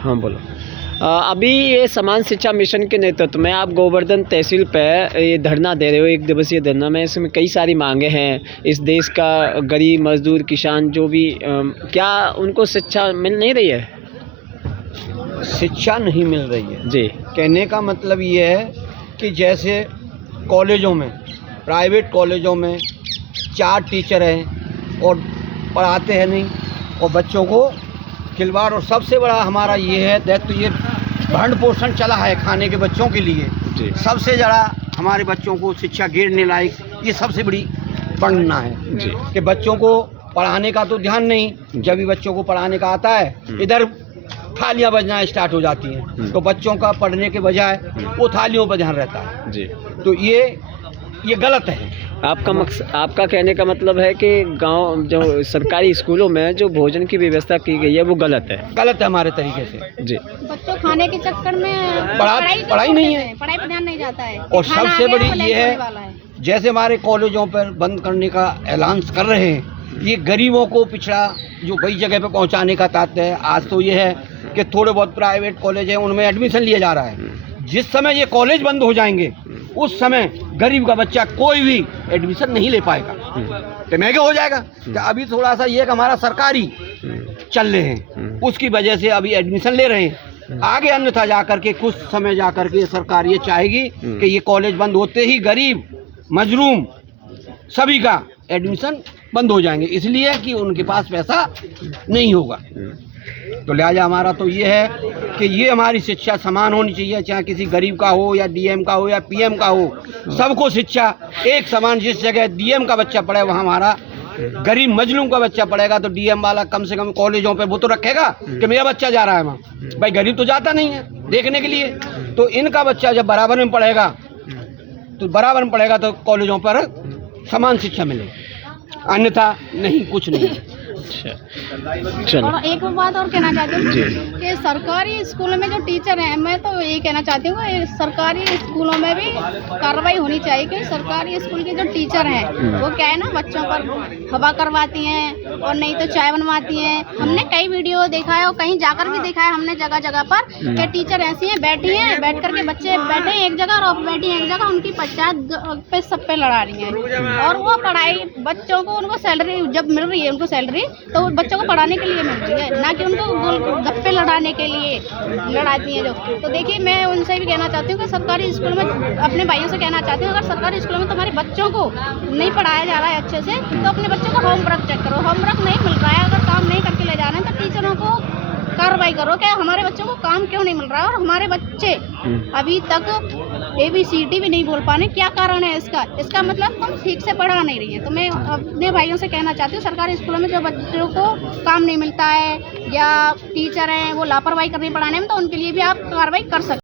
हाँ बोलो। अभी ये समान शिक्षा मिशन के नेतृत्व में आप गोवर्धन तहसील पे ये धरना दे रहे हो, 1 दिवसीय धरना में। इसमें कई सारी मांगे हैं इस देश का, गरीब मजदूर किसान जो भी, क्या उनको शिक्षा मिल नहीं रही है? शिक्षा नहीं मिल रही है जी। कहने का मतलब ये है कि जैसे कॉलेजों में, प्राइवेट कॉलेजों में 4 टीचर हैं और पढ़ाते हैं नहीं, और बच्चों को खिलवाड़। और सबसे बड़ा हमारा ये है, देख तो ये भरण पोषण चला है खाने के बच्चों के लिए जी। सबसे ज़्यादा हमारे बच्चों को शिक्षा गिरने लायक ये सबसे बड़ी पढ़ना है जी। कि बच्चों को पढ़ाने का तो ध्यान नहीं, जब भी बच्चों को पढ़ाने का आता है इधर थालियां बजना स्टार्ट हो जाती हैं, तो बच्चों का पढ़ने के बजाय वो थालियों पर ध्यान रहता है जी। तो ये गलत है। आपका कहने का मतलब है कि गांव जो सरकारी स्कूलों में जो भोजन की व्यवस्था की गई है वो गलत है हमारे तरीके से। जी। बच्चों खाने के चक्कर में पढ़ाई नहीं है, पढ़ाई पर ध्यान नहीं जाता है। और सबसे बड़ी ये है, जैसे हमारे कॉलेजों पर बंद करने का ऐलान कर रहे हैं, ये गरीबों को पिछड़ा जो कई जगह पे पहुंचाने का तात्पर्य है। आज तो ये है कि थोड़े बहुत प्राइवेट कॉलेज हैं उनमें एडमिशन लिया जा रहा है, जिस समय ये कॉलेज बंद हो जाएंगे उस समय गरीब का बच्चा कोई भी एडमिशन नहीं ले पाएगा, तो महंगा हो जाएगा। तो अभी थोड़ा सा ये कि हमारा सरकारी चल रहे हैं, उसकी वजह से अभी एडमिशन ले रहे हैं। आगे अन्यथा जाकर के कुछ समय जाकर के सरकार ये चाहेगी कि ये कॉलेज बंद होते ही गरीब मजलूम सभी का एडमिशन बंद हो जाएंगे, इसलिए कि उनके पास पैसा नहीं होगा। तो लिहाजा हमारा तो ये है कि ये हमारी शिक्षा समान होनी चाहिए, चाहे किसी गरीब का हो या डीएम का हो या पीएम का हो, सबको शिक्षा एक समान। जिस जगह डीएम का बच्चा पढ़े वहाँ हमारा गरीब मजलूम का बच्चा पढ़ेगा, तो डीएम वाला कम से कम कॉलेजों पे वो तो रखेगा कि मेरा बच्चा जा रहा है वहाँ। भाई गरीब तो जाता नहीं है देखने के लिए, तो इनका बच्चा जब बराबर में पढ़ेगा तो कॉलेजों पर समान शिक्षा मिलेगी, अन्यथा नहीं, कुछ नहीं। चलो। और एक बात और कहना चाहती हूँ कि सरकारी स्कूलों में जो टीचर हैं, मैं तो ये कहना चाहती हूँ कि सरकारी स्कूलों में भी कार्रवाई होनी चाहिए, क्योंकि सरकारी स्कूल के जो टीचर हैं वो क्या है ना, बच्चों पर हवा करवाती हैं और नहीं तो चाय बनवाती हैं। हमने कई वीडियो देखा है और कहीं जाकर भी देखा है हमने जगह जगह पर कि टीचर ऐसी हैं, बैठी हैं, बैठ करके बच्चे बैठे एक जगह और बैठी हैं एक जगह, उनकी पंचायत पे सब पे लड़ा रही हैं। और वो पढ़ाई बच्चों को, उनको सैलरी जब मिल रही है, उनको सैलरी तो बच्चों को पढ़ाने के लिए मिल रही है, ना कि उनको गप्पे लड़ाने के लिए लड़ाती हैं जो। तो देखिए, मैं उनसे भी कहना चाहती हूँ कि सरकारी स्कूल में, अपने भाइयों से कहना चाहती हूँ, अगर सरकारी स्कूलों में तुम्हारे बच्चों को नहीं पढ़ाया जा रहा है अच्छे से, तो अपने बच्चों को होमवर्क चेक करो। होमवर्क नहीं मिल रहा है, अगर काम नहीं करके ले जा रहे हैं, तो टीचरों को कार्रवाई करो कि हमारे बच्चों को काम क्यों नहीं मिल रहा है। और हमारे बच्चे अभी तक ABCD भी नहीं बोल पाने, क्या कारण है इसका मतलब तुम ठीक से पढ़ा नहीं रही है। तो मैं अपने भाइयों से कहना चाहती हूँ, सरकारी स्कूलों में जो बच्चों को काम नहीं मिलता है या टीचर हैं वो लापरवाही कर रही है पढ़ाने में, तो उनके लिए भी आप कार्रवाई कर सकते हैं।